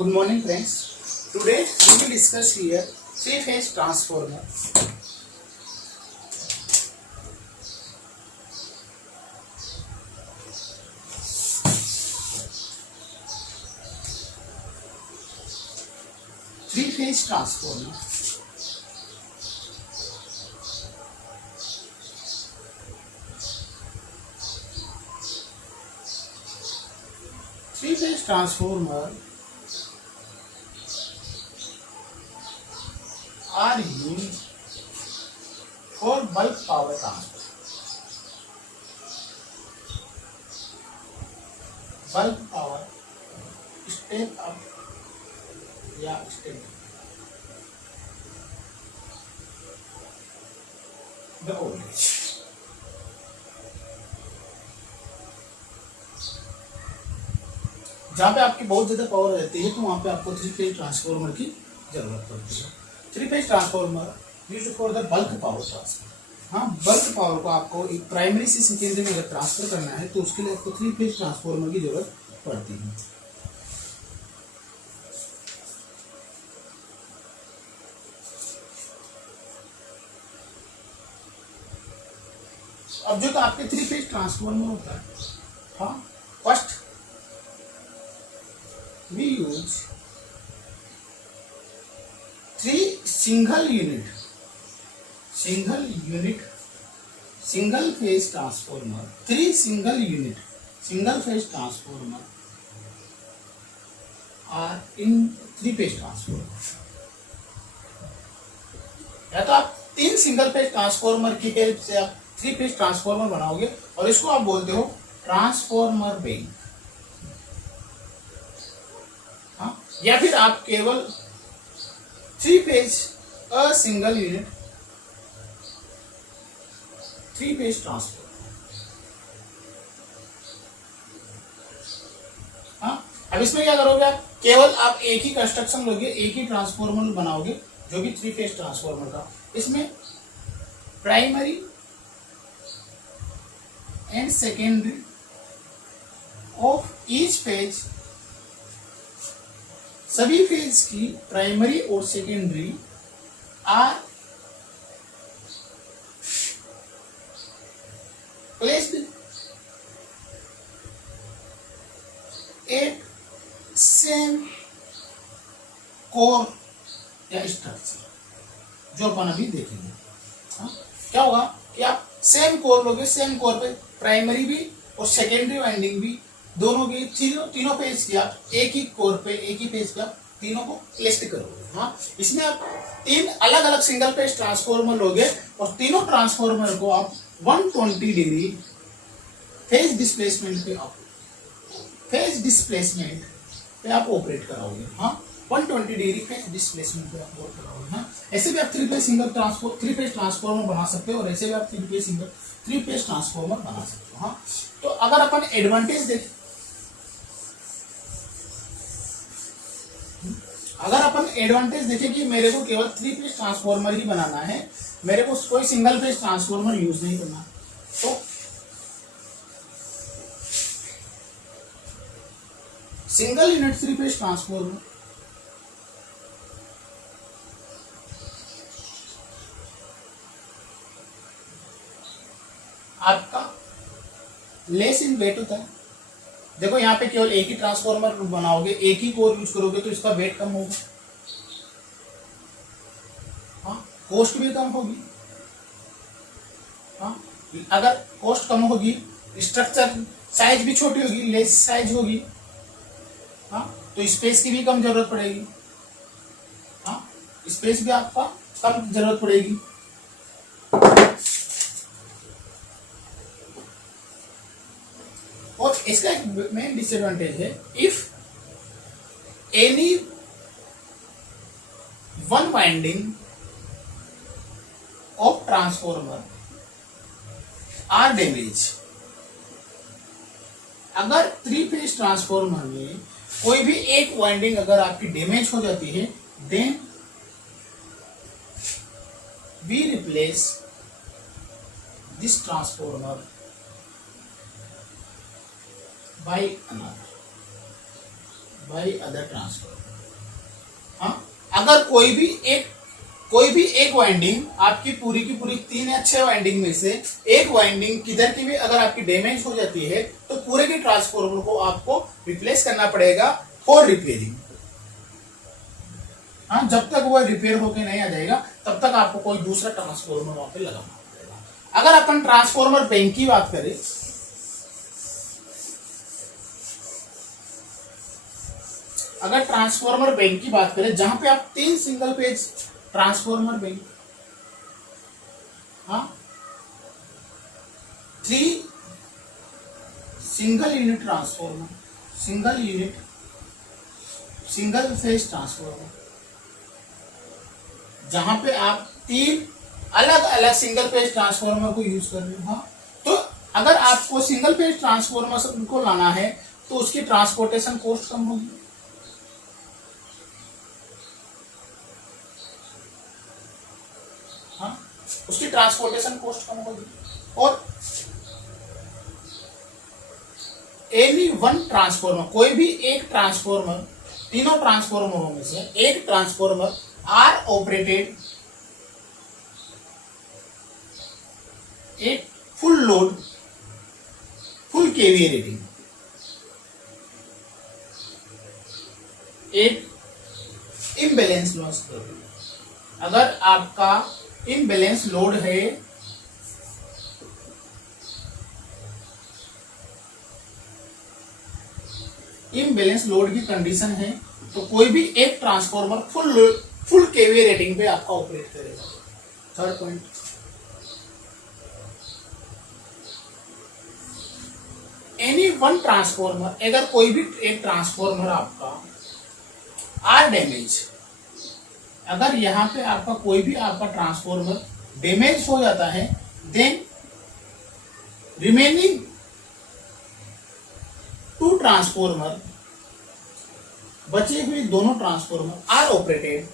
Good morning friends. Today we will discuss here three-phase transformer. Three-phase transformer. Three-phase transformer are used for bulk power transfer. Bulk power step up या step down. The voltage. जहाँ पे आपकी बहुत ज्यादा power रहती है तो वहाँ पे आपको थ्री फेज ट्रांसफार्मर की जरूरत पड़ती है. Three phase transformer used for the bulk power transfer. हाँ, बल्क पावर को आपको एक प्राइमरी से सेकेंडरी में अगर ट्रांसफर करना है तो उसके लिए आपको थ्री फेज ट्रांसफार्मर की जरूरत पड़ती है. अब जो तो आपके थ्री फेज ट्रांसफार्मर होता है, हाँ, first we use three single phase transformer. Three single phase transformer are in three phase transformer. या तो आप तीन सिंगल फेज ट्रांसफार्मर की हेल्प से आप थ्री फेज ट्रांसफार्मर बनाओगे और इसको आप बोलते हो ट्रांसफार्मर बैंक. या फिर आप केवल three phase a single unit three phase transformer. हाँ, अब इसमें क्या करोगे आप, केवल आप एक ही कंस्ट्रक्शन लोगे, एक ही ट्रांसफार्मर बनाओगे जो कि थ्री फेज ट्रांसफार्मर का. इसमें primary and secondary of each phase, सभी फेज की प्राइमरी और secondary are placed at same core या स्ट्रक्चर, जो अपन अभी देखेंगे. हाँ, क्या होगा कि आप सेम कोर लोगे, सेम कोर पे प्राइमरी भी और सेकेंडरी वाइंडिंग भी दोनों की तीनों पेज की आप एक ही कोर पे, एक ही पेज पे आप तीनों को प्लेस्ड करोगे. हाँ, इसमें आप तीन अलग अलग सिंगल पेज ट्रांसफार्मर लोगे और तीनों ट्रांसफार्मर को आप 120 डिग्री फेज डिस्प्लेसमेंट पे आप ऑपरेट कराओगे. हाँ, 120 डिग्री फेज डिस्प्लेसमेंट पे आप ऑपरेट कराओगे. हाँ, ऐसे भी आप थ्री फेज ट्रांसफार्मर बना सकते हो और ऐसे भी आप थ्री फेज ट्रांसफार्मर बना सकते हो. हाँ, तो अगर अपन एडवांटेज देखें, कि मेरे को केवल थ्री फेज ट्रांसफार्मर ही बनाना है, मेरे को कोई सिंगल फेज ट्रांसफार्मर यूज नहीं करना, तो single unit three phase transformer आपका लेस इन वेट होता है. देखो यहाँ पे केवल एक ही ट्रांसफार्मर बनाओगे, एक ही कोर यूज करोगे तो इसका वेट कम होगा. हाँ, कॉस्ट भी कम होगी. हाँ, अगर कॉस्ट कम होगी, स्ट्रक्चर साइज भी छोटी होगी, लेस साइज होगी. हाँ, तो स्पेस की भी कम जरूरत पड़ेगी. हाँ, स्पेस भी आपका कम जरूरत पड़ेगी. और इसका एक मेन डिसएडवांटेज है, if any one winding of transformer are damage, अगर थ्री फेज ट्रांसफार्मर में कोई भी एक वाइंडिंग अगर आपकी डैमेज हो जाती है, then we replace this transformer by by other transformer. हाँ, अगर कोई भी एक वाइंडिंग आपकी पूरी की पूरी 3 या 6 वाइंडिंग में से एक वाइंडिंग किधर की भी अगर आपकी डैमेज हो जाती है तो पूरे के ट्रांसफार्मर को आपको रिप्लेस करना पड़ेगा फॉर रिपेयरिंग। हाँ, जब तक वो रिपेयर होके नहीं आ जाएगा तब तक आपको कोई दूसरा ट्रांसफार्मर वहां पे लगाना पड़ेगा। अगर अपन ट्रांसफार्मर बैंक की बात करें, अगर ट्रांसफार्मर बैंक की बात करें जहां पे आप 3 सिंगल पेज ट्रांसफार्मर बैंक, हाँ, 3 single unit transformer, single phase transformer, जहां पे आप 3 अलग अलग सिंगल पेज ट्रांसफार्मर को यूज कर रहे हो। हाँ, तो अगर आपको सिंगल पेज ट्रांसफार्मर को लाना है तो उसकी ट्रांसपोर्टेशन कॉस्ट कम होगी। हाँ, उसकी ट्रांसपोर्टेशन कॉस्ट कम होगी। और एनी वन ट्रांसफार्मर, कोई भी एक ट्रांसफार्मर, तीनों ट्रांसफार्मरों में से एक transformer are operated at full load, full KVA rating, एक इम्बैलेंस लॉस। अगर आपका इम्बैलेंस लोड है, इम्बैलेंस लोड की कंडीशन है, तो कोई भी एक ट्रांसफार्मर फुल केवीए रेटिंग पे आपका ऑपरेट करेगा। Third point, any one transformer, अगर कोई भी एक ट्रांसफार्मर आपका आर डैमेज, अगर यहां पे आपका कोई भी आपका ट्रांसफार्मर डैमेज हो जाता है, देन रिमेनिंग 2 ट्रांसफार्मर, बचे हुए दोनों ट्रांसफार्मर आर ऑपरेटेड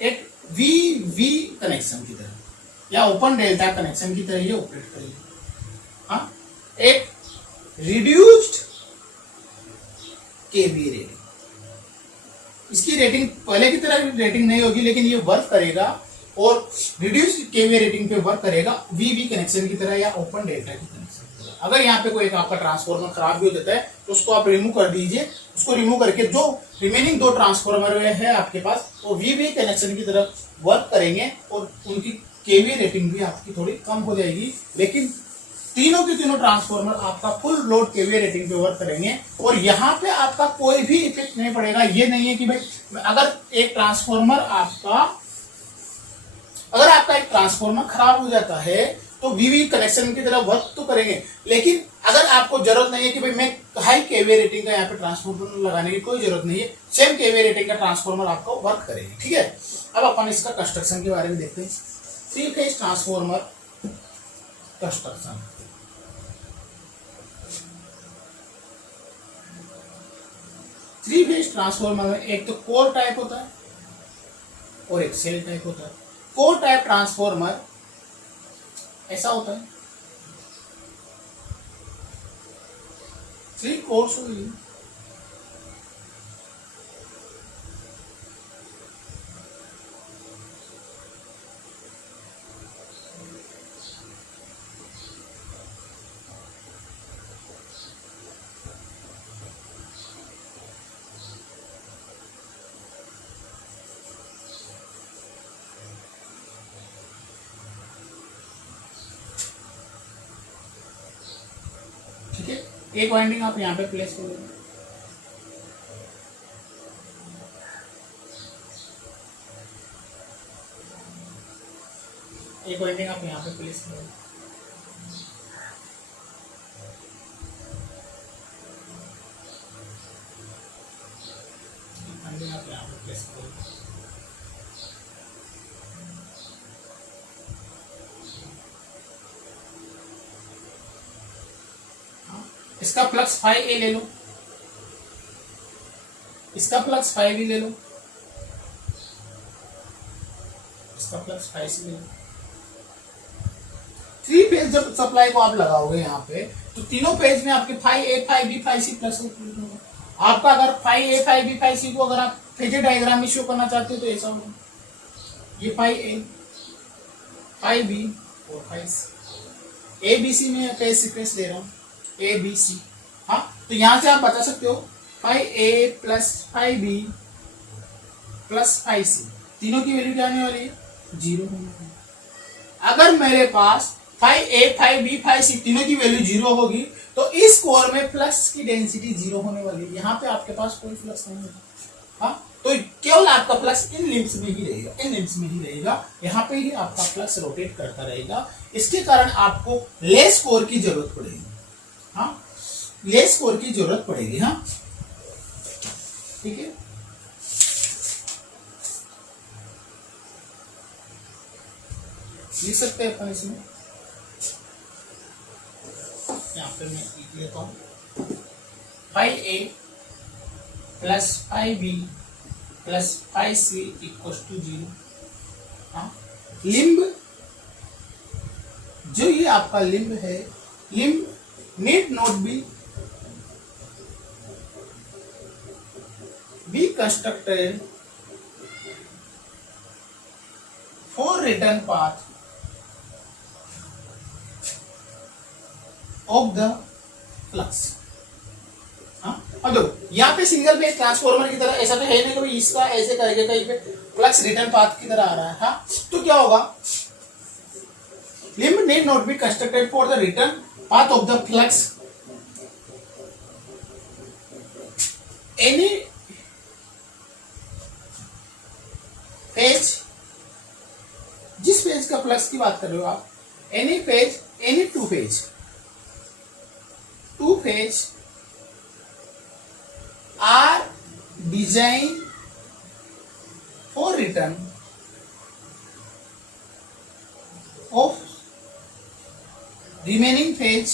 एक वी कनेक्शन की तरह या ओपन डेल्टा कनेक्शन की तरह ये ऑपरेट करेगी। हाँ, एक रिड्यूस्ड केवीए रेटिंग, इसकी रेटिंग पहले की तरह रेटिंग नहीं होगी, लेकिन ये वर्क करेगा और रिड्यूस्ड केवीए रेटिंग पे वर्क करेगा वी कनेक्शन की तरह या ओपन डेल्टा की तरह। अगर यहाँ पे कोई एक आपका ट्रांसफार्मर खराब भी हो जाता है तो उसको आप रिमूव कर दीजिए, उसको रिमूव करके जो रिमेनिंग 2 ट्रांसफार्मर है आपके पास वो वी कनेक्शन की तरफ वर्क करेंगे और उनकी केवीए रेटिंग भी आपकी थोड़ी कम हो जाएगी, लेकिन तीनों के तीनों ट्रांसफार्मर आपका फुल लोड केवीए रेटिंग पे वर्क करेंगे और यहाँ पे आपका कोई भी इफेक्ट नहीं पड़ेगा। ये नहीं है कि भाई अगर आपका एक ट्रांसफार्मर खराब हो जाता है तो वी कनेक्शन की तरह वर्क तो करेंगे, लेकिन अगर आपको जरूरत नहीं है कि भाई मैं हाई केवीए रेटिंग का यहाँ पे ट्रांसफार्मर लगाने की कोई जरूरत नहीं है, सेम केवीए रेटिंग का ट्रांसफार्मर आपको वर्क करेगी। ठीक है, अब अपन इसका कंस्ट्रक्शन के बारे में देखते हैं। 3 phase transformer construction. Three phase transformer में एक तो कोर टाइप होता है और एक सेल टाइप होता है। कोर टाइप ट्रांसफार्मर ऐसा होता है, 3 कोर्स हुई, ठीक है। एक वाइंडिंग आप यहाँ पे प्लेस कर देंगे, एक वाइंडिंग आप यहाँ पे प्लेस कर देंगे, वाइंडिंग आप यहाँ पे प्लेस कर देंगे। इसका फ्लक्स 5A ले लो, इसका फ्लक्स 5B ले लो, इसका फ्लक्स 5C ले लो। 3 फेज जब सप्लाई को आप लगाओगे यहाँ पे तो तीनों पेज में आपके phi A phi B phi C plus होगा। आपका अगर phi A phi B phi C को अगर आप फेजर डायग्राम में शो करना चाहते हो तो ऐसा होगा, ये फाई ए फाई बी और phi C, A B C में पेज सीक्वेंस ले रहा हूँ ए बी सी। हाँ, तो यहां से आप बता सकते हो phi A plus phi B plus phi C, तीनों की वैल्यू क्या आने वाली है? 0 होने वाली है। अगर मेरे पास phi A phi B phi C तीनों की वैल्यू 0 होगी तो इस कोर में फ्लक्स की डेंसिटी 0 होने वाली है। यहाँ पे आपके पास कोई फ्लक्स नहीं होगा। हाँ, तो केवल आपका फ्लक्स इन लिम्स में ही रहेगा, इन लिम्स में ही रहेगा, यहाँ पे ही आपका फ्लक्स रोटेट करता रहेगा। इसके कारण आपको लेस कोर की जरूरत पड़ेगी। हाँ, लेस कोर की जरूरत पड़ेगी। हाँ, ठीक है। लिख सकते हैं अपन इसमें, यहाँ पे मैं लिख लेता हूं phi A plus phi B plus phi C equal to 0। हाँ, लिम्ब जो ये आपका लिम्ब है, limb need not be constructed for return path of the flux. हाँ, अब देखो यहाँ पे सिंगल फेज ट्रांसफॉर्मर की तरह ऐसा तो है नहीं कि इसका ऐसे करके कहीं पे फ्लक्स रिटर्न पाथ की तरह आ रहा है। हाँ, तो क्या होगा, limb need not be constructed for the return path of the flux any phase, जिस फेज का फ्लक्स की बात कर रहे हो आप, any phase, any two phase are designed for return of remaining phase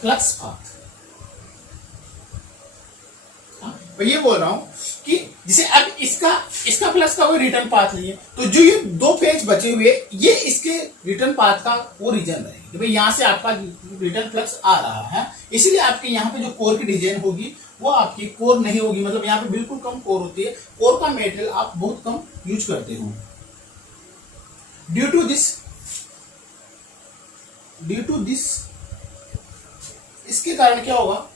flux path। मैं ये बोल रहा हूं कि जिसे अब इसका फ्लक्स का कोई रिटर्न पाथ नहीं है, तो जो ये दो फेज बचे हुए ये इसके रिटर्न पाथ का वो रीजन रहेगा कि भाई यहां से आपका रिटर्न फ्लक्स आ रहा है। इसीलिए आपके यहाँ पे जो कोर की डिजाइन होगी वो आपकी कोर नहीं होगी, मतलब यहाँ पे बिल्कुल कम कोर होती है, कोर का मेटेरियल आप बहुत कम यूज करते हो। ड्यू टू दिस इसके कारण क्या होगा,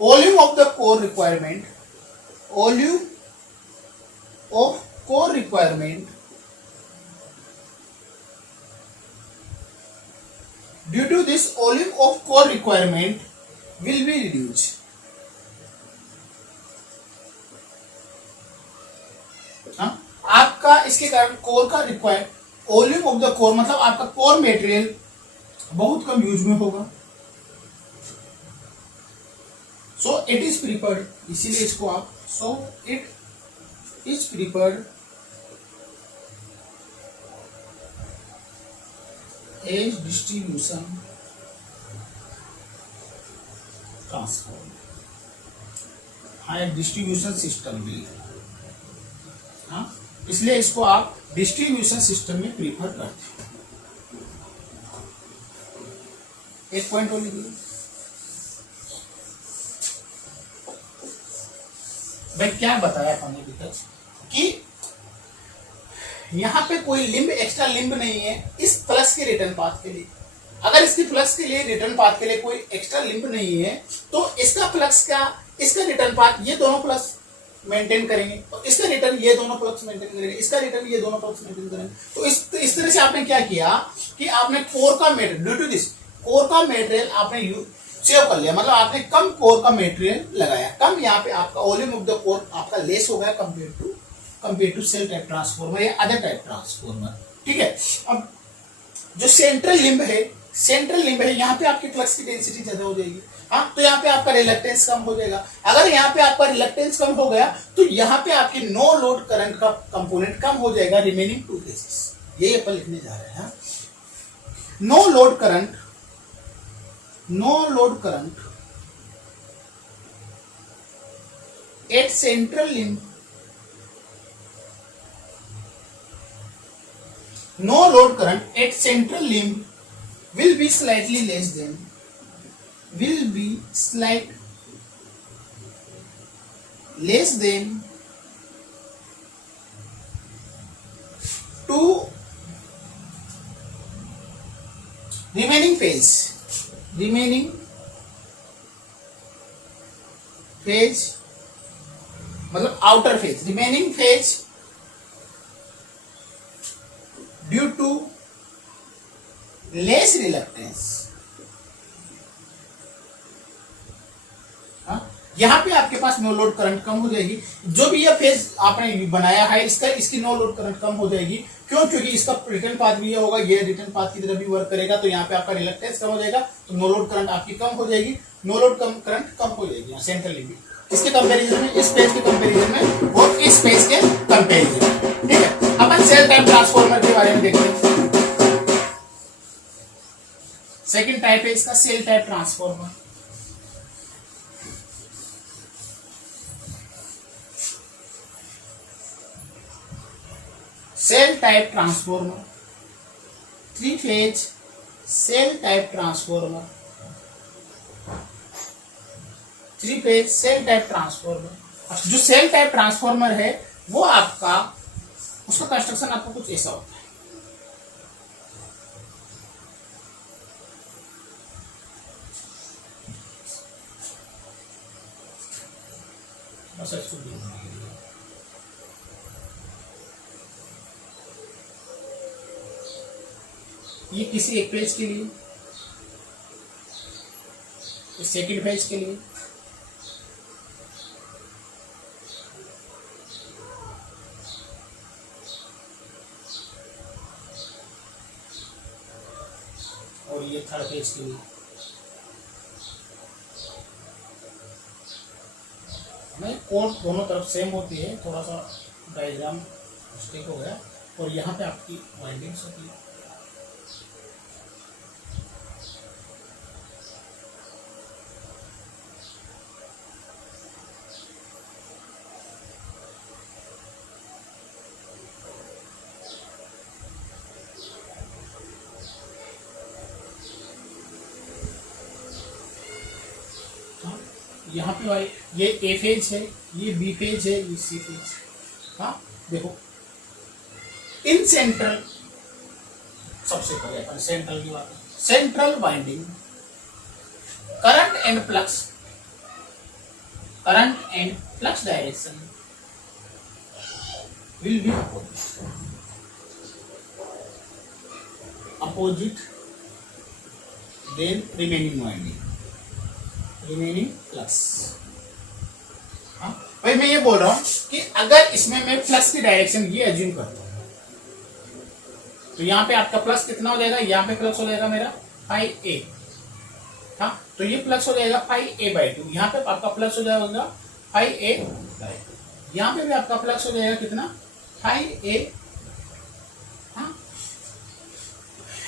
volume of the core requirement, volume of core requirement due to this volume of core requirement will be reduced। हाँ, आपका इसके कारण कोर का require volume of the core मतलब आपका कोर मटेरियल बहुत कम यूज में होगा। सो इट इज प्रिफर्ड, इसीलिए इसको आप so it is preferred as distribution transformer। हाँ, एक डिस्ट्रीब्यूशन सिस्टम भी है। हाँ, इसलिए इसको आप डिस्ट्रीब्यूशन सिस्टम में प्रीफर करते हैं। एक पॉइंट और लिखिए भाई, क्या बताया हमने अभी तक कि यहां पे कोई लिंब, एक्स्ट्रा लिंब नहीं है इस फ्लक्स के रिटर्न पाथ के लिए। अगर इसकी फ्लक्स के लिए रिटर्न पाथ के लिए कोई एक्स्ट्रा लिंब नहीं है तो इसका फ्लक्स का, इसका रिटर्न पाथ ये दोनों फ्लक्स मेंटेन करेंगे और इसका रिटर्न ये दोनों फ्लक्स मेंटेन करेंगे, इसका रिटर्न ये दोनों फ्लक्स मेंटेन करेंगे। तो इस तरह से आपने क्या किया कि आपने कोर का material, due to this core का मेटेरियल आपने सेव कर लिया, मतलब आपने कम कोर का मटेरियल लगाया, कम यहाँ पे आपका वॉल्यूम ऑफ द कोर आपका लेस हो गया compare to shell type transformer या अदर टाइप ट्रांसफॉर्मर। ठीक है, अब जो सेंट्रल लिंब है यहाँ पे आपकी फ्लक्स की डेंसिटी ज्यादा हो जाएगी। हाँ, तो यहाँ पे आपका रिलक्टेंस कम हो जाएगा। अगर यहाँ पे आपका रिलक्टेंस कम हो गया तो यहाँ पे आपकी नो लोड करंट का कंपोनेंट कम हो जाएगा रिमेनिंग टू फेजेस। ये अपन लिखने जा रहे हैं। No load current at central limb no load current at central limb will be slightly less than will be slight less than two remaining phase मतलब outer phase remaining phase due to less reluctance. यहां पे आपके पास no load current कम हो जाएगी, जो भी ये फेज आपने बनाया है इसकी नो लोड करंट कम हो जाएगी। क्यों? क्योंकि इसका रिटर्न पाथ भी ये होगा, ये रिटर्न पाथ की तरह भी वर्क करेगा, तो यहाँ पे आपका रिलक्टेंस कम हो जाएगा, तो नो लोड करंट आपकी कम हो जाएगी। नो लोड करंट कम हो जाएगी सेंट्रली भी। किसके कंपैरिजन में? इस पेज के कंपैरिजन में और इस पेज के कंपैरिजन में। ठीक है, अपन सेल टाइप ट्रांसफार्मर के बारे में देखते हैं। सेकंड टाइप है इसका shell type transformer. Shell type transformer, three phase shell type transformer, three phase shell type transformer. जो सेल टाइप ट्रांसफार्मर है वो आपका उसका कंस्ट्रक्शन आपको कुछ ऐसा होता है। ये किसी एक पेज के लिए, इस सेकंड पेज के लिए, और ये थर्ड पेज के लिए। हमें कोड दोनों तरफ सेम होती है, थोड़ा सा डायग्राम मिस्टेक हो गया, और यहाँ पे आपकी वाइंडिंग्स होती है। यहाँ पे भाई ये ए फेज है, ये बी फेज है, ये सी फेज। हाँ देखो, इन सेंट्रल, सबसे पहले अपन सेंट्रल की बात, central winding current and flux direction will be opposite than remaining flux. हाँ भाई मैं ये बोल रहा हूं कि अगर इसमें मैं फ्लक्स की डायरेक्शन ये एज्यूम करता हूं, तो यहाँ पे आपका फ्लक्स कितना हो जाएगा? यहाँ पे फ्लक्स हो जाएगा मेरा फाई ए। हाँ तो ये फ्लक्स हो जाएगा फाई ए बाई 2। यहाँ पे आपका फ्लक्स हो जाएगा फाई ए बाई 2। यहाँ पे भी आपका फ्लक्स हो जाएगा कितना? फाई ए। हाँ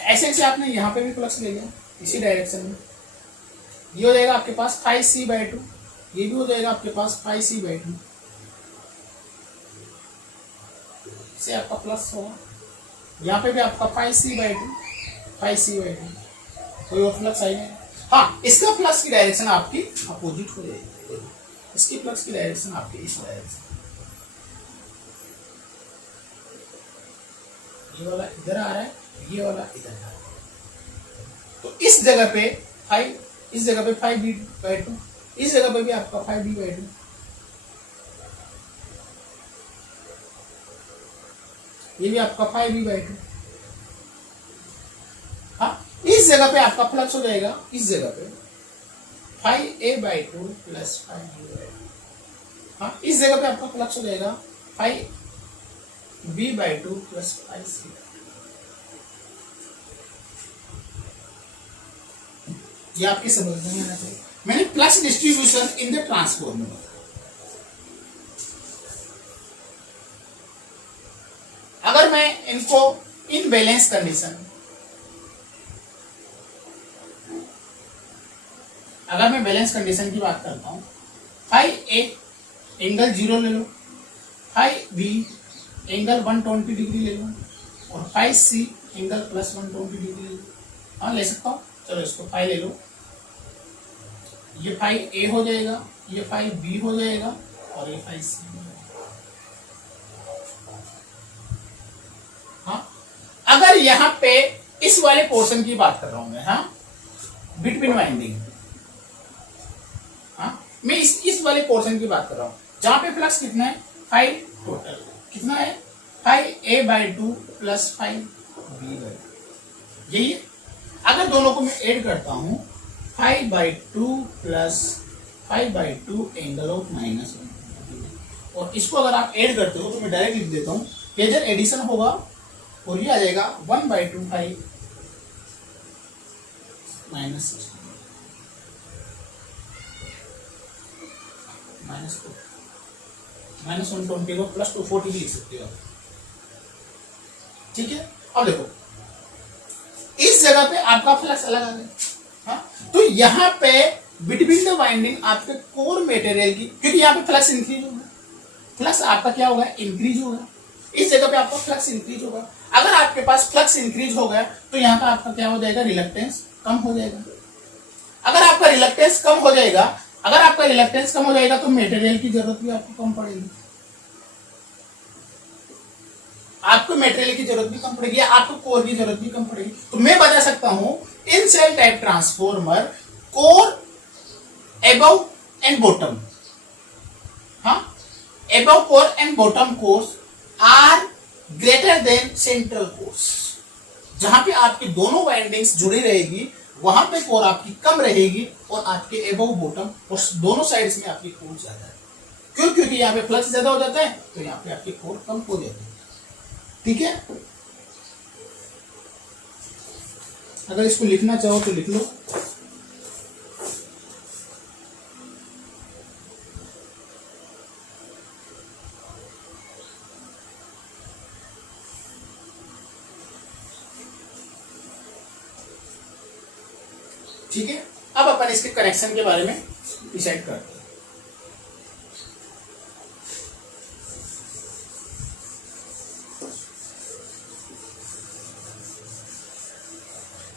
ऐसे आपने यहाँ पे भी फ्लक्स ले लिया इसी डायरेक्शन में, ये हो जाएगा आपके पास फाई सी बाई 2, ये भी हो जाएगा आपके पास फाई सी बाई 2 से आपका प्लस होगा। यहाँ पे भी आपका फाई सी बाई 2, कोई और फ्लक्स आई नहीं। हाँ इसका फ्लक्स की डायरेक्शन आपकी अपोजिट हो जाएगी, इसकी फ्लक्स की डायरेक्शन आपकी इस डायरेक्शन, ये वाला इधर आ रहा है, ये वाला इधर आ रहा है। तो इस जगह पे फाई, इस जगह पे फाई बी बाई 2, इस जगह पे भी आपका फाई बी बाई 2, ये भी आपका फाई बी बाई 2। हाँ इस जगह पे आपका फ्लक्स हो जाएगा, इस जगह पे phi A by 2 plus phi B by 2। हाँ इस जगह पे आपका फ्लक्स हो जाएगा phi B by 2 plus phi C. ये आपकी समझ में आना चाहिए। मैंने flux distribution in the transformer, अगर मैं इनको इन बैलेंस कंडीशन, अगर मैं बैलेंस कंडीशन की बात करता हूं, फाई ए एंगल 0 ले लो, फाई बी एंगल 120 डिग्री ले लो, और phi C angle plus 120 degree. हाँ ले सकता हूँ, चलो इसको फाई ले लो, ये फाई ए हो जाएगा, ये फाई बी हो जाएगा और ये फाई सी हो जाएगा। हाँ अगर यहाँ पे इस वाले पोर्शन की बात कर रहा हूं मैं, हाँ बिटवीन वाइंडिंग, हाँ मैं इस वाले पोर्शन की बात कर रहा हूं जहां पे फ्लक्स कितना है, फाई टोटल कितना है, phi A by 2 plus phi B by 2, यही है। अगर दोनों को मैं ऐड करता हूं, phi by 2 plus phi by 2 angle of -1, और इसको अगर आप ऐड करते हो तो मैं डायरेक्ट लिख देता हूं, इधर एडिशन होगा और ये आ जाएगा 1/2 फाई -16 -120 को प्लस 240 भी लिख सकते हो, ठीक है। अब देखो इस जगह पे आपका फ्लक्स अलग आ गया, हाँ तो यहाँ पे बिटवीन द वाइंडिंग आपके कोर मटेरियल की, क्योंकि यहाँ पे फ्लक्स इंक्रीज होगा, फ्लक्स आपका क्या होगा, इंक्रीज होगा, इस जगह पे आपका फ्लक्स इंक्रीज होगा। अगर आपके पास फ्लक्स इंक्रीज हो गया तो यहाँ पे आपका क्या हो जाएगा, रिलक्टेंस कम हो जाएगा। अगर आपका रिलक्टेंस कम हो जाएगा, अगर आपका रिलक्टेंस कम हो जाएगा तो मटेरियल की जरूरत भी आपको कम पड़ेगी, आपको मटेरियल की जरूरत भी कम पड़ेगी, आपको कोर की जरूरत भी कम पड़ेगी। तो मैं बता सकता हूं in shell type transformer core above and bottom, हाँ above core and bottom cores are greater than central cores. जहां पे आपकी दोनों वाइंडिंग्स जुड़ी रहेगी वहां पे कोर आपकी कम रहेगी और आपके एबव बॉटम और दोनों साइड्स में आपकी कोर ज्यादा है। क्यों? क्योंकि यहाँ पे फ्लक्स ज्यादा हो जाता है तो यहाँ पे आपकी कोर कम हो जाती है, ठीक है। अगर इसको लिखना चाहो तो लिख लो, ठीक है। अब अपन इसके कनेक्शन के बारे में डिसाइड करते हैं।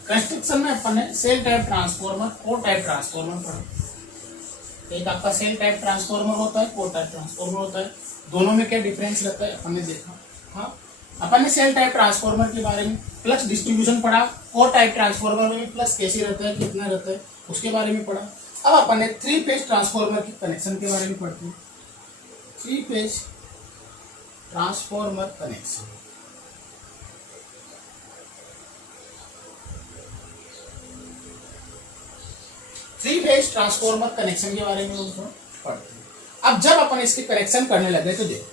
कंस्ट्रक्शन में अपन ने shell type transformer, core type transformer पढ़ा। एक आपका सेल टाइप ट्रांसफॉर्मर होता है, कोर टाइप ट्रांसफॉर्मर होता है, दोनों में क्या डिफरेंस रहता है अपन ने देखा। हाँ अपन ने सेल टाइप ट्रांसफॉर्मर के बारे में फ्लक्स डिस्ट्रीब्यूशन पढ़ा, कोर टाइप ट्रांसफॉर्मर में भी फ्लक्स कैसे रहता है, कितना रहता है, उसके बारे में पढ़ा। अब अपन ने 3 फेज ट्रांसफॉर्मर के कनेक्शन के बारे में पढ़ते हैं। 3 phase transformer connection, three phase transformer connection के बारे में हम पढ़ते हैं। अब जब अपन इसके कनेक्शन करने लगे तो देखो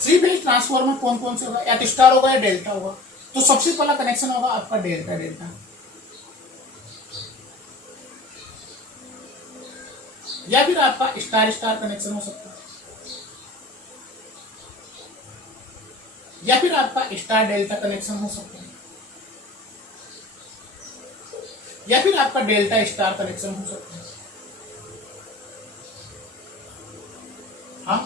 3 फेज ट्रांसफॉर्मर कौन कौन से होगा, या तो स्टार होगा या डेल्टा होगा। तो सबसे पहला कनेक्शन होगा आपका डेल्टा डेल्टा, या फिर आपका स्टार स्टार कनेक्शन हो सकता है, या फिर आपका स्टार डेल्टा कनेक्शन हो सकता है, या फिर आपका डेल्टा स्टार कनेक्शन हो सकता है। हाँ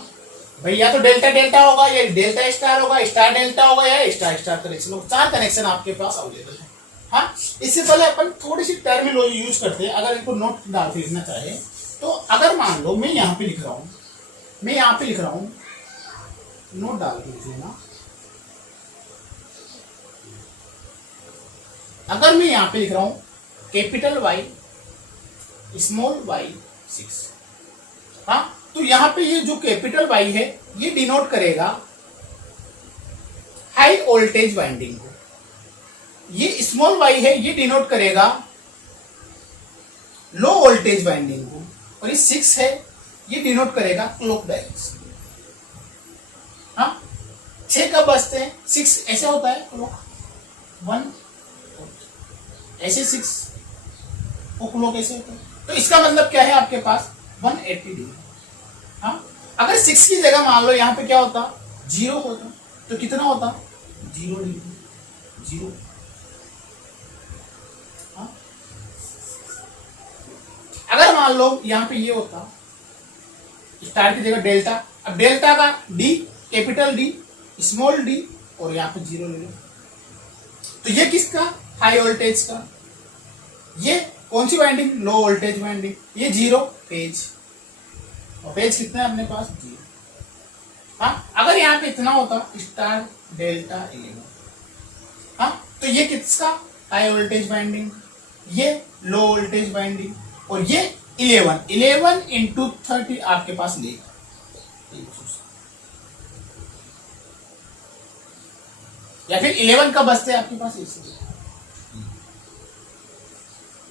भाई, या तो डेल्टा डेल्टा होगा, या डेल्टा स्टार होगा, स्टार डेल्टा होगा, या स्टार स्टार कनेक्शन होगा। 4 कनेक्शन आपके पास अवेलेबल है। हाँ इससे पहले अपन थोड़ी सी टर्मिनोलॉजी यूज करते हैं। अगर इनको नोट डाल के लिखना चाहे तो अगर मान लो मैं यहाँ पे लिख रहा हूँ, मैं यहाँ पे लिख रहा हूँ, नोट डाल के लिख लेना। अगर मैं यहाँ पे लिख रहा हूँ कैपिटल वाई स्मॉल वाई 6, हाँ तो यहाँ पे ये जो कैपिटल वाई है ये डिनोट करेगा हाई वोल्टेज वाइंडिंग को, ये स्मॉल वाई है ये डिनोट करेगा लो वोल्टेज वाइंडिंग को, और ये 6 है ये डिनोट करेगा क्लॉक डायरेक्शन। हाँ 6 कब बजते हैं, 6 ऐसे होता है क्लॉक, 1 ऐसे 6 वो क्लॉक ऐसे होता है। तो इसका मतलब क्या है, आपके पास 180 डिग्री। हाँ अगर 6 की जगह मान लो यहाँ पे क्या होता, 0 होता, तो कितना होता, 0 डिग्री, 0। हाँ अगर मान लो यहाँ पे ये होता स्टार की जगह डेल्टा, अब डेल्टा का D capital D small D और यहाँ पे 0 ले लो। तो ये किसका, हाई वोल्टेज का। ये कौन C winding, low voltage winding. ये 0 पेज, और पेज कितना है अपने पास, 0। हाँ, अगर यहाँ पे इतना होता स्टार डेल्टा 11, हाँ, तो ये किसका, हाई वोल्टेज वाइंडिंग, ये लो वोल्टेज वाइंडिंग, और ये 11 इंटू 30 आपके पास लेगा। या फिर 11 का बचते हैं आपके पास इससे,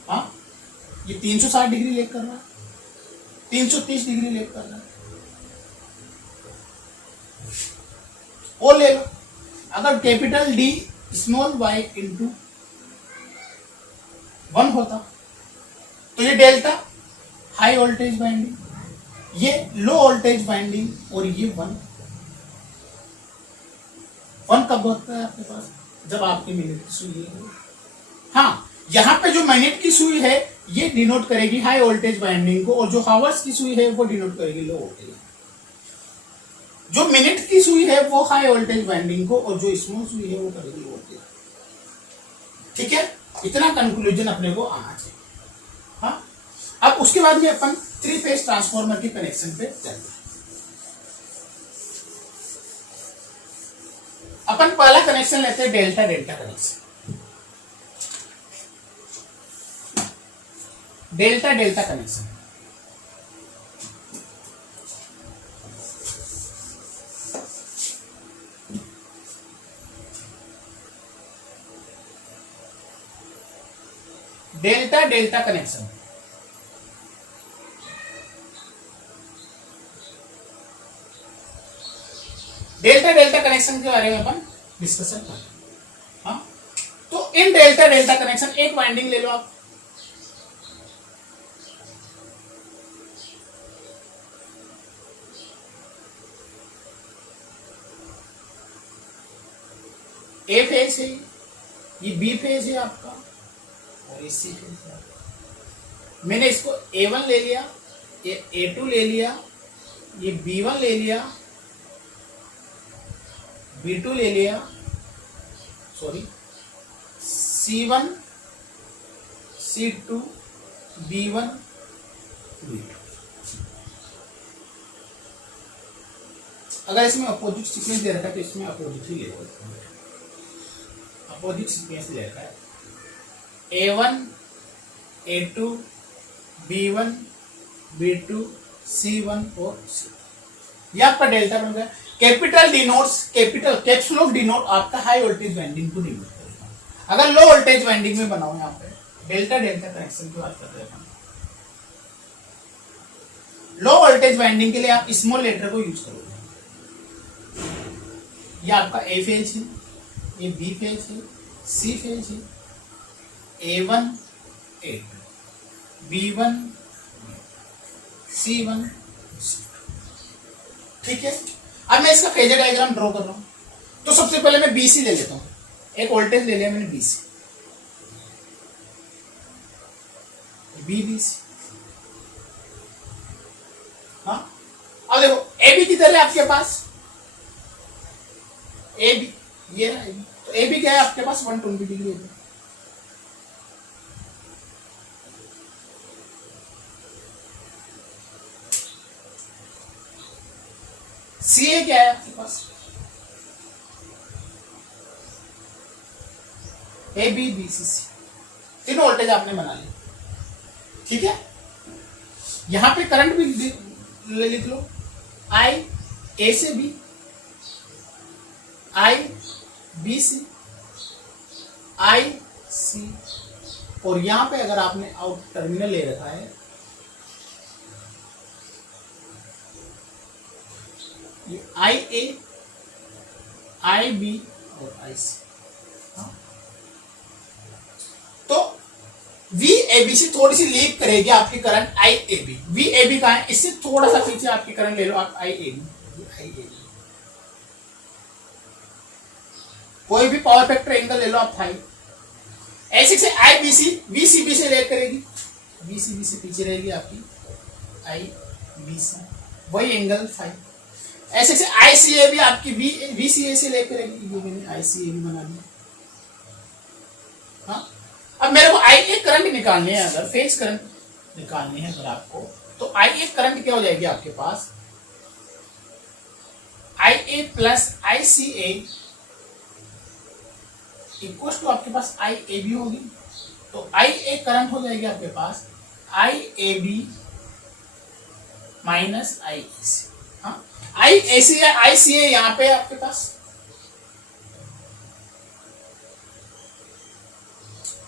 हाँ, ये 360 डिग्री लेग कर रहा है, 330 डिग्री लेग कर रहा है, वो ले लो। अगर capital D small Y into 1 होता तो ये डेल्टा हाई वोल्टेज वाइंडिंग, ये लो वोल्टेज वाइंडिंग, और ये 1 कब होता है आपके पास, जब आपकी मिनट की सुई है। हाँ, यहाँ पे जो मिनट की सुई है ये डिनोट करेगी हाई वोल्टेज वाइंडिंग को, और जो हावर्स की सुई है वो डिनोट करेगी लो वोल्टेज। जो मिनट की सुई है वो हाई वोल्टेज वाइंडिंग को, और जो स्मॉल सुई है वो करेगी लो वोल्टेज। ठीक है, इतना कंक्लूजन अपने को आना चाहिए। हाँ, अब उसके बाद में अपन 3 फेज ट्रांसफार्मर के कनेक्शन पे चलते हैं। अपन पहला कनेक्शन लेते हैं delta delta connection. Delta delta connection, delta delta connection. Delta delta connection के बारे में अपन डिस्कशन करते हैं। हाँ, तो इन डेल्टा डेल्टा कनेक्शन एक वाइंडिंग ले लो आप, ए फेज है, ये बी फेज है आपका, और ये सी फेज है। मैंने इसको A1 ले लिया, ये A2 ले लिया, ये B1 ले लिया, B2 ले लिया, sorry C1 C2 B1 B2। अगर इसमें अपोजिट सीक्वेंस दे रखा है तो इसमें अपोजिट ही ले लो, अपोजिट सीक्वेंस ले रखा है A1 A2 B1 B2 C1 और C। ये आपका डेल्टा बन गया। Capital denotes, capital caps lock denote आपका हाई वोल्टेज वाइंडिंग को डिनोट करेगा। अगर लो वोल्टेज वाइंडिंग में बनाओ, यहाँ पे डेल्टा डेल्टा कनेक्शन की बात कर रहे हैं। लो वोल्टेज वाइंडिंग के लिए आप स्मॉल लेटर को यूज करोगे। ये आपका ए फेज है, ये बी फेज है, सी फेज है, A1 A2 B1 C1 ठीक है। अब मैं इसका फेजर डायग्राम ड्रॉ कर रहा हूं। तो सबसे पहले मैं BC ले लेता हूं, एक वोल्टेज ले लिया मैंने BC, BBC। हाँ, अब देखो AB किधर है आपके पास, AB ये ना AB, तो AB क्या है आपके पास 120 डिग्री है। CA क्या है आपके पास, AB BC C, तीनों वोल्टेज आपने बना लिया। ठीक है, यहां पे करंट भी लिख लो, I A से B, I B C, I C, और यहां पे अगर आपने आउट टर्मिनल ले रखा है ये I A, I B और I C। हाँ? तो VABC थोड़ी सी लीक करेगी आपकी करंट IAB। VAB कहाँ है, इससे थोड़ा सा पीछे आपकी करंट ले लो आप IAB। कोई भी पावर फैक्टर एंगल ले लो आप 5। ऐसे से IBC VCB से लीक करेगी, VCB से पीछे रहेगी आपकी IBC, वही एंगल 5। ऐसे से आईसीए भी आपकी वीसीए से लेकर मैंने आईसीए भी बना दिया। हाँ, अब मेरे को आई ए करंट निकालनी है, अगर फेज करंट निकालनी है अगर आपको, तो आई ए करंट क्या हो जाएगी आपके पास, I A plus I C A equal to आपके पास आई ए बी होगी। तो आई ए करंट हो जाएगी आपके पास आई ए बी माइनस आई ए सी। हाँ, आई ए सी है, आई सी ए यहां पे आपके पास,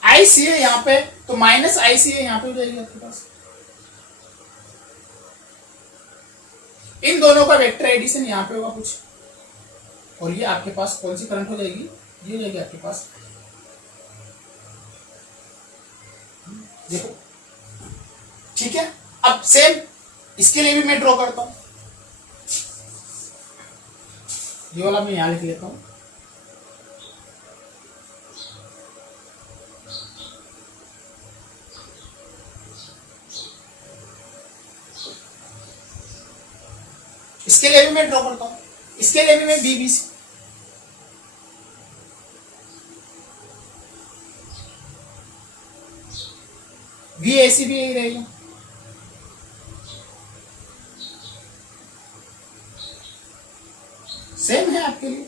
आई सी ए यहां पे, तो माइनस आई सी ए यहां पे हो जाएगी आपके पास। इन दोनों का वेक्टर एडिशन यहां पे होगा कुछ, और ये आपके पास कौन सी करंट हो जाएगी, ये हो जाएगी आपके पास, देखो ठीक है। अब सेम इसके लिए भी मैं ड्रॉ करता हूं, ये वाला मैं यहां लिख लेता हूं। इसके लिए भी मैं ड्रॉ करता हूं, इसके लिए भी मैं बीबीसी, वीएसी भी यही रहेगा। सेम है आपके लिए।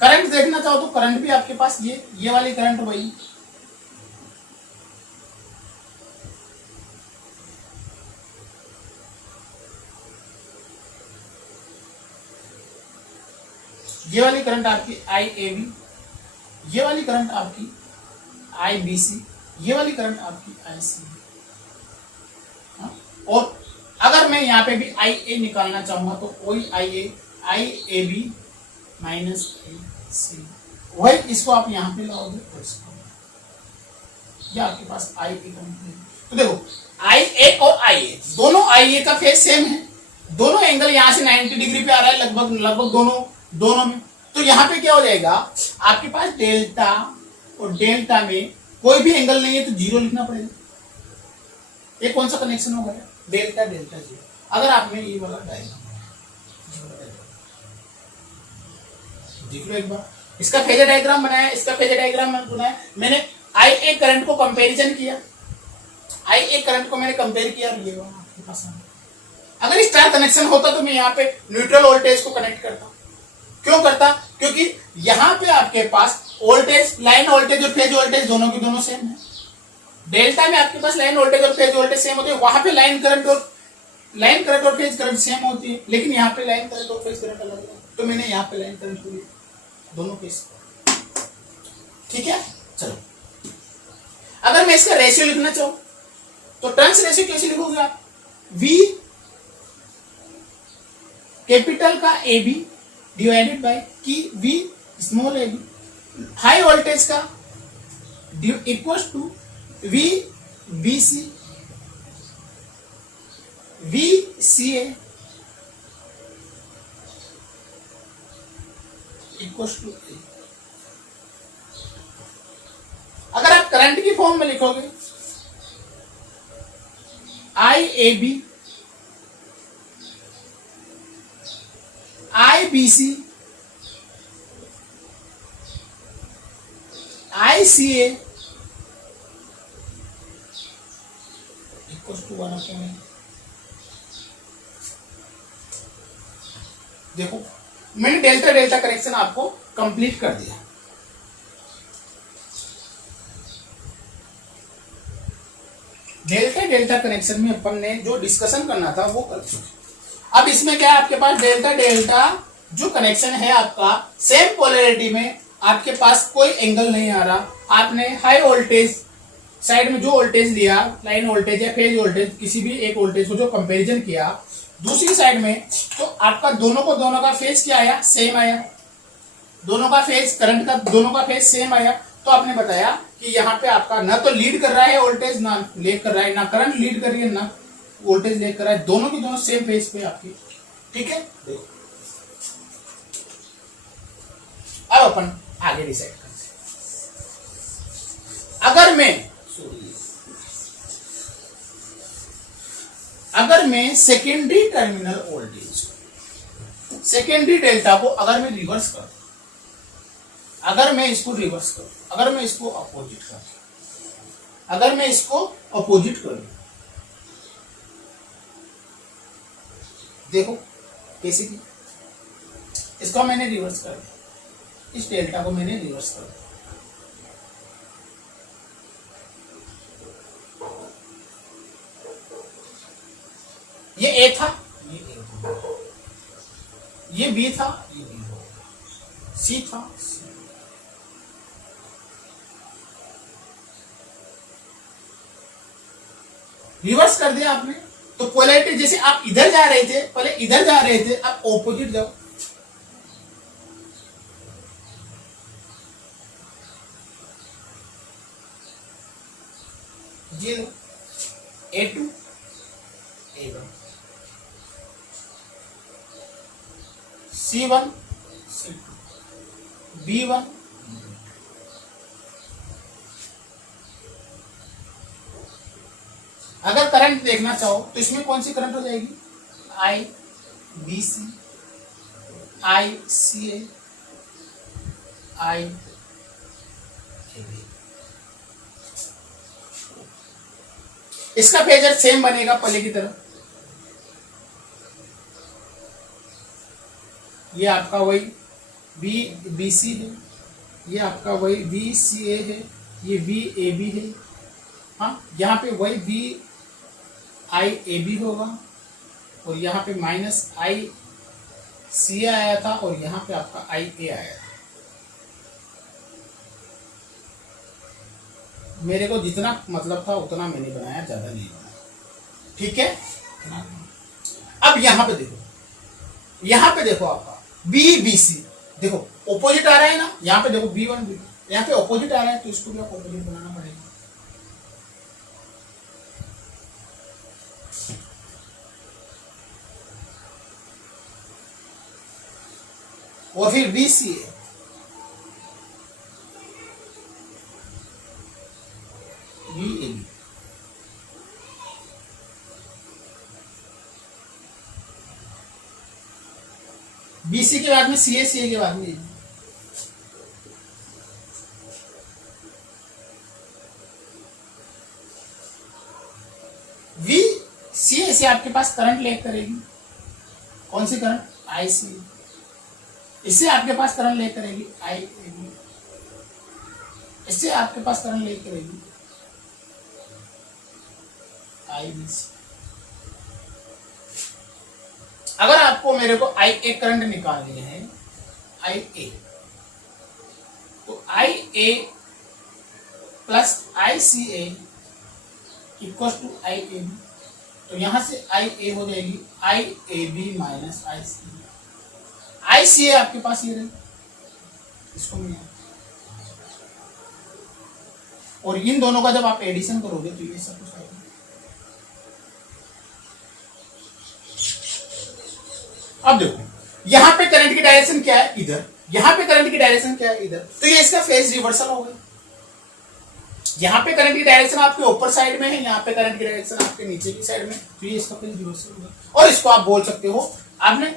करंट देखना चाहो तो करंट भी आपके पास ये वाली करंट वही, ये वाली करंट आपकी आई ए बी, ये वाली करंट आपकी आई बी सी, ये वाली करंट आपकी आई सी। और अगर मैं यहाँ पे भी आई ए निकालना चाहूंगा तो वही आई ए बी माइनस आई सी, वही इसको आप यहाँ पे लाओगे तो इसको, ये आपके पास आई ए करंट। तो देखो आई ए और आई ए दोनों, आई ए का फेज सेम है, दोनों एंगल यहाँ से 90 डिग्री पे आ रहा है लगभग दोनों में। तो यहाँ पे क्या हो जाएगा आपके पास डेल्टा, और डेल्टा में कोई भी एंगल नहीं है तो जीरो लिखना पड़ेगा। ये कौन सा कनेक्शन होगा, डेल्टा डेल्टा जीरो। अगर आपने ये वाला डायग्राम देख लो एक बार, इसका फेजर डायग्राम बनाया, इसका फेजर डायग्राम बनाया मैंने, आई ए करंट को कंपैरिजन किया, आई ए करंट को मैंने कंपेयर किया, ये आपके पास अगर स्टार कनेक्शन होता तो मैं यहाँ पे न्यूट्रल वोल्टेज को कनेक्ट करता। क्यों करता, क्योंकि यहाँ पे आपके पास वोल्टेज, लाइन वोल्टेज और फेज वोल्टेज दोनों की दोनों सेम है। डेल्टा में आपके पास लाइन वोल्टेज और फेज वोल्टेज सेम होते हैं, वहां पे लाइन करंट और फेज करंट सेम होती है, लेकिन यहाँ पे लाइन करंट और फेज करंट अलग है। तो मैंने यहाँ पे लाइन करंट को लिया दोनों केस, ठीक है। चलो अगर मैं इसका रेशियो लिखना चाहूं तो टर्न्स रेशियो कैसे लिखोगे आप, V कैपिटल का ए बी डिवाइडेड बाय की V small A B, high voltage का equal to V B C V C A equal to A. अगर आप करंट की फॉर्म में लिखोगे I A B I B C I C A equal to 1/8। देखो मैंने delta delta connection आपको complete कर दिया। डेल्टा डेल्टा कनेक्शन में अपन ने जो डिस्कशन करना था वो कर चुके। अब इसमें क्या है, आपके पास डेल्टा डेल्टा जो कनेक्शन है आपका सेम पोलैरिटी में, आपके पास कोई एंगल नहीं आ रहा। आपने हाई वोल्टेज साइड में जो वोल्टेज लिया, लाइन वोल्टेज या फेज वोल्टेज, किसी भी एक वोल्टेज को जो कंपैरिजन किया दूसरी साइड में, तो आपका दोनों का फेज क्या आया, सेम आया। दोनों का फेज करंट का दोनों का फेज सेम आया। तो आपने बताया कि यहाँ पे आपका ना तो लीड कर रहा है वोल्टेज, ना लेग कर रहा है, ना करंट लीड कर रही है, ना वोल्टेज लेग कर रहा है, दोनों की दोनों सेम फेज पे आपकी, ठीक है। देखो अब अपन आगे डिसाइड करते हैं। अगर मैं secondary terminal voltage, secondary delta को अगर मैं रिवर्स कर, अगर मैं इसको रिवर्स करूं, अगर मैं इसको अपोजिट करूं, अगर मैं इसको अपोजिट करूं, देखो कैसे की, इसको मैंने रिवर्स कर दिया, इस डेल्टा को मैंने रिवर्स कर दिया, ये ए था, ये ए हो गया, ये बी था, ये बी हो गया, सी था, सी। रिवर्स कर दिया आपने, तो पोलैरिटी जैसे आप इधर जा रहे थे, पहले इधर जा रहे थे, आप ऑपोजिट जाओ, ये लो A2 A1 C1 C2 B1 अगर करंट देखना चाहो तो इसमें कौन सी करंट हो जाएगी, I B C, I C A, I A B. इसका फेजर सेम बनेगा पहले की तरह, ये आपका वही बी बी सी है, ये आपका वही बी सी ए है, ये बी ए बी है, हाँ यहाँ पे वही बी आई ए बी होगा, और यहाँ पे माइनस आई सी आया था, और यहाँ पे आपका आई ए आया था। मेरे को जितना मतलब था उतना मैंने बनाया, ज्यादा नहीं बनाया, ठीक है। अब यहाँ पे देखो, यहाँ पे देखो आपका बी बी सी, देखो ऑपोजिट आ रहा है ना, यहाँ पे देखो B1 B2, यहाँ पे ऑपोजिट आ रहा है, तो इसको भी ऑपोजिट बनाना पड़ेगा। और फिर B C A, B A B, B C के बाद में सी ए के बाद में वी सी ए से आपके पास करंट लेक करेगी, कौन सी करंट, आई सी, इससे आपके पास करंट लेक करेगी आई ए बी, इससे आपके पास करंट लेक करेगी आई बी सी। अगर आपको मेरे को आई ए करंट निकालनी है, आई ए, तो I A plus I C A equal to I A B, तो यहां से आई ए हो जाएगी आई A B minus I C A. I C ए आपके पास ये रहे, इसको मैं, और इन दोनों का जब आप एडिशन करोगे तो ये सब कुछ आएगा। अब देखो यहां पे करंट की डायरेक्शन क्या है, इधर, यहां पे करंट की डायरेक्शन क्या है, इधर, तो ये इसका फेज रिवर्सल हो गया। यहाँ पे करंट की डायरेक्शन आपके ऊपर साइड में है, यहाँ पे करंट की डायरेक्शन आपके नीचे की साइड में, तो ये इसका फेज रिवर्सल होगा। और इसको आप बोल सकते हो, आपने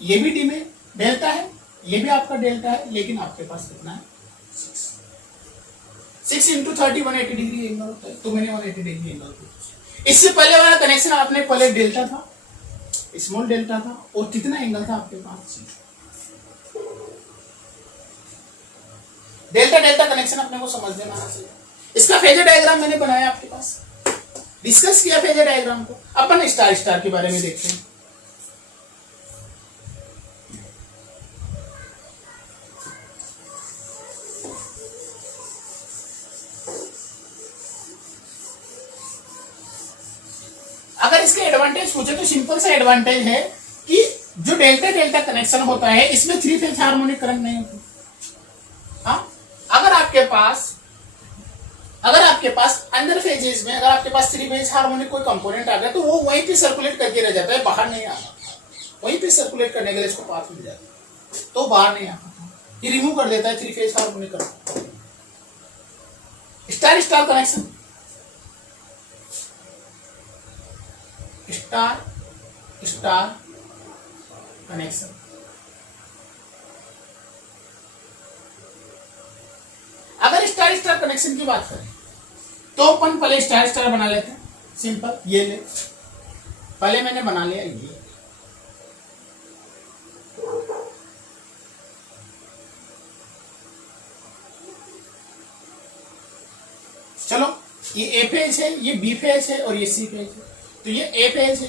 ये भी डी में डेल्टा है, ये भी आपका डेल्टा है, लेकिन आपके पास कितना है, 6 इंटू 30 180 डिग्री एंगल होता है, तो मैंने 180 डिग्री एंगल। इससे पहले वाला कनेक्शन आपने पहले डेल्टा था, स्मॉल डेल्टा था, और कितना एंगल था आपके पास, डेल्टा डेल्टा कनेक्शन अपने को समझ लेना चाहिए। इसका फेजर डायग्राम मैंने बनाया आपके पास, डिस्कस किया फेजर डायग्राम को। अपन स्टार स्टार के बारे में देखते हैं। अगर इसके एडवांटेज पूछे तो सिंपल सा एडवांटेज है कि जो डेल्टा डेल्टा कनेक्शन होता है इसमें 3 फेज हार्मोनिक करंट नहीं होती। हाँ, अगर आपके पास अंदर फेजेस में अगर आपके पास 3 फेज हार्मोनिक कोई कंपोनेंट आ गया तो वो वहीं पे सर्कुलेट करके रह जाता है, बाहर नहीं आता, वहीं पे सर्कुलेट करने के लिए इसको पाथ मिल जाता है, तो बाहर नहीं आता, ये रिमूव कर देता है 3 phase harmonic current. Star star connection, star star connection. अगर स्टार स्टार कनेक्शन की बात करें तो अपन पहले स्टार स्टार बना लेते हैं। सिंपल, ये ले, पहले मैंने बना लिया ये, चलो ये ए फेज है, ये बी फेज है और ये सी फेज है। तो ये ए फेज है,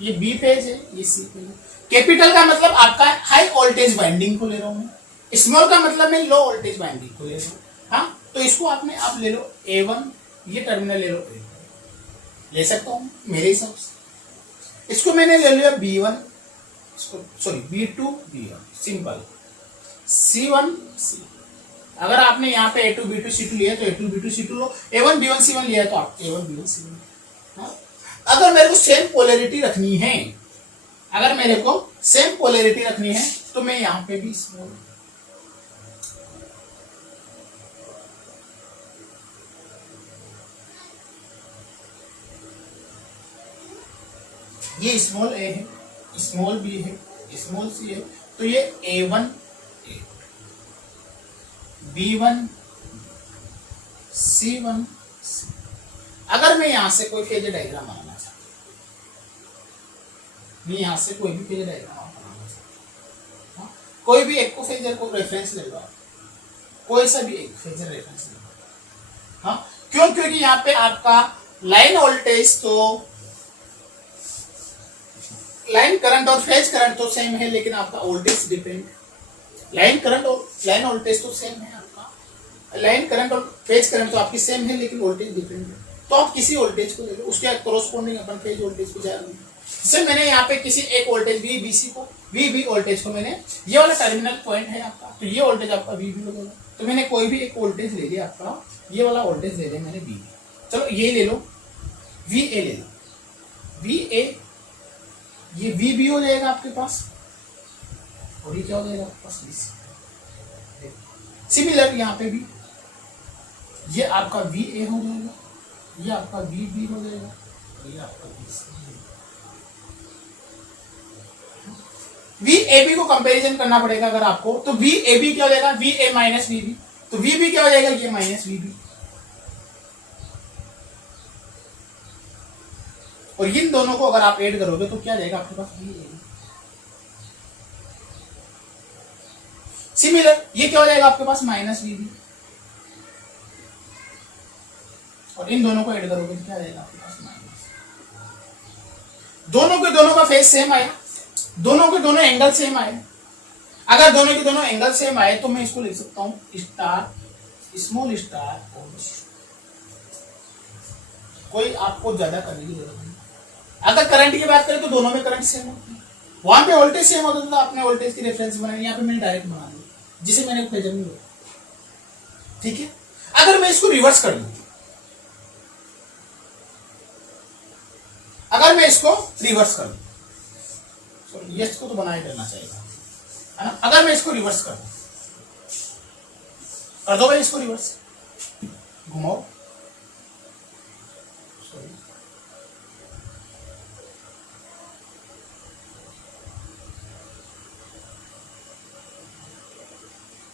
ये बी फेज है, ये सी फेज है। कैपिटल का मतलब आपका हाई वोल्टेज वाइंडिंग को ले रहा हूं मैं, स्मॉल का मतलब मैं लो वोल्टेज वाइंडिंग को ले रहा हूं। हाँ, तो इसको आप ले लो A1, ये टर्मिनल ले लो A1, ले सकता हूं मेरे हिसाब से। इसको मैंने ले लिया B1, sorry B2 B1, simple. C1 C, अगर आपने यहाँ पे A2 B2 C2 लिया तो A2 B2 C2 लो, A1 B1 C1 लिया तो आप A1 B1 C1। हाँ? अगर मेरे को सेम पोलैरिटी रखनी है, अगर मेरे को सेम पोलैरिटी रखनी है तो मैं यहाँ पे भी स्मॉल, ये स्मॉल A है, स्मॉल B है, स्मॉल C है, तो ये A1 B1 C1 C। अगर मैं यहां से कोई फेजर डायग्राम बनाना चाहता हूं, मैं यहां से कोई भी फेजर डायग्राम बनाना चाहता हूं, कोई भी एक को फेजर को रेफरेंस ले लो, कोई सा भी एक फेजर रेफरेंस ले लो। हाँ, क्यों? क्योंकि यहाँ पे आपका लाइन वोल्टेज तो, लाइन करंट और फेज करंट तो सेम है, लेकिन आपका वोल्टेज डिपेंड, लाइन करंट और लाइन वोल्टेज तो सेम है आपका, लाइन करंट और फेज करंट तो आपकी सेम है, लेकिन वोल्टेज डिफरेंट है। तो आप किसी वोल्टेज को ले लो, उसके कोरोस्पोंडिंग अपन फेज वोल्टेज को जा रहे हैं। जैसे मैंने यहाँ पे किसी एक वोल्टेज VBC को, VB वोल्टेज को मैंने, ये वाला टर्मिनल पॉइंट है आपका, तो ये वोल्टेज आपका VB लगेगा। तो मैंने कोई भी एक वोल्टेज ले लिया आपका, ये वाला वोल्टेज ले लिया मैंने VB। चलो ये ले लो, VA ले लो, VA, ये VB हो जाएगा आपके पास, और ये क्या हो जाएगा आपके पास VC। सिमिलर यहाँ पे भी ये आपका VA हो जाएगा, ये आपका VB हो जाएगा, और ये आपका VC। VAB को कंपैरिजन करना पड़ेगा अगर आपको, तो VAB क्या हो जाएगा, VA माइनस VB, तो VB क्या हो जाएगा, ये माइनस VB, और इन दोनों को अगर आप ऐड करोगे तो क्या जाएगा आपके पास, VAB। सिमिलर ये क्या हो जाएगा आपके पास, माइनस VB, और इन दोनों को ऐड करोगे तो क्या जाएगा आपके पास, माइनस। दोनों के दोनों का फेज सेम आया, दोनों के दोनों एंगल सेम आए। अगर दोनों के दोनों एंगल सेम आए तो मैं इसको लिख सकता हूं स्टार, स्मॉल स्टार और कोई आपको ज्यादा करने की जरूरत नहीं। अगर करंट की बात करें तो दोनों में करंट सेम होती है, वहां पे वोल्टेज सेम होता था, आपने वोल्टेज की रेफरेंस बनाई, यहाँ पे मैंने डायरेक्ट बना दी, जिसे मैंने फेजर में लिया। ठीक है, अगर मैं इसको रिवर्स कर दूं, अगर मैं इसको रिवर्स कर दूं, ये इसको तो बनाए रहना चाहिए, है ना। अगर मैं इसको रिवर्स कर दूं, कर दो भाई इसको रिवर्स, घुमाओ,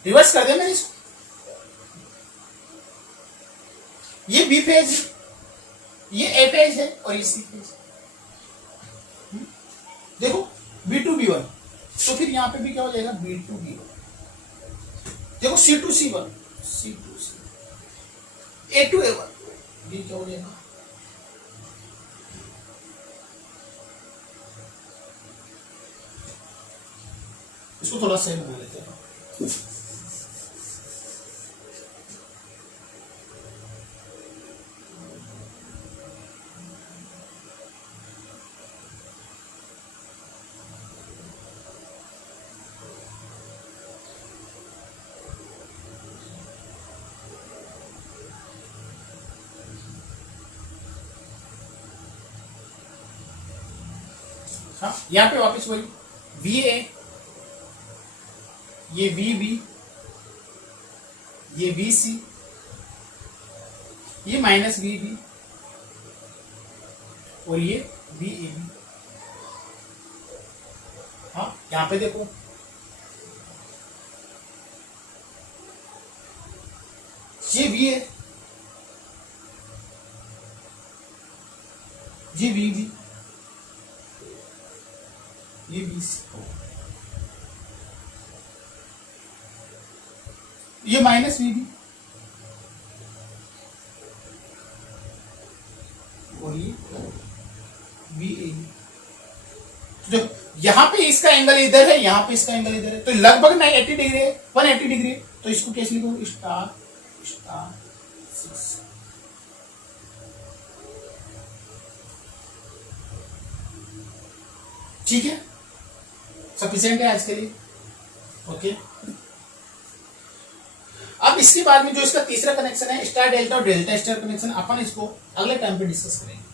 रिवर्स कर दे मैंने इसको, ये बी फेज है, ये ए फेज है और ये सी फेज है। देखो B2 B1, तो फिर यहां पे भी क्या हो जाएगा, B2 B1। देखो C2 C1, C2 C1, A2 A1, ये क्या हो जाएगा, इसको थोड़ा सही बना लेते हैं। हाँ, यहाँ पे वापस वही VA, ये VB, ये VC, ये माइनस VB, और ये बी ए बी। हाँ यहाँ पे देखो, ये बी है, ये बी बी, ये बी, ये माइनस बी बी, और ये बी ए बी। जो यहाँ पे इसका एंगल इधर है, यहाँ पे इसका एंगल इधर है, तो लगभग 80 डिग्री है, 180 डिग्री है। तो इसको कैसे लिखो, स्टार स्टार 6। ठीक है, सफिशिएंट है आज के लिए। ओके, अब इसके बाद में जो इसका तीसरा कनेक्शन है स्टार डेल्टा और डेल्टा स्टार कनेक्शन, अपन इसको अगले टाइम पे डिस्कस करेंगे।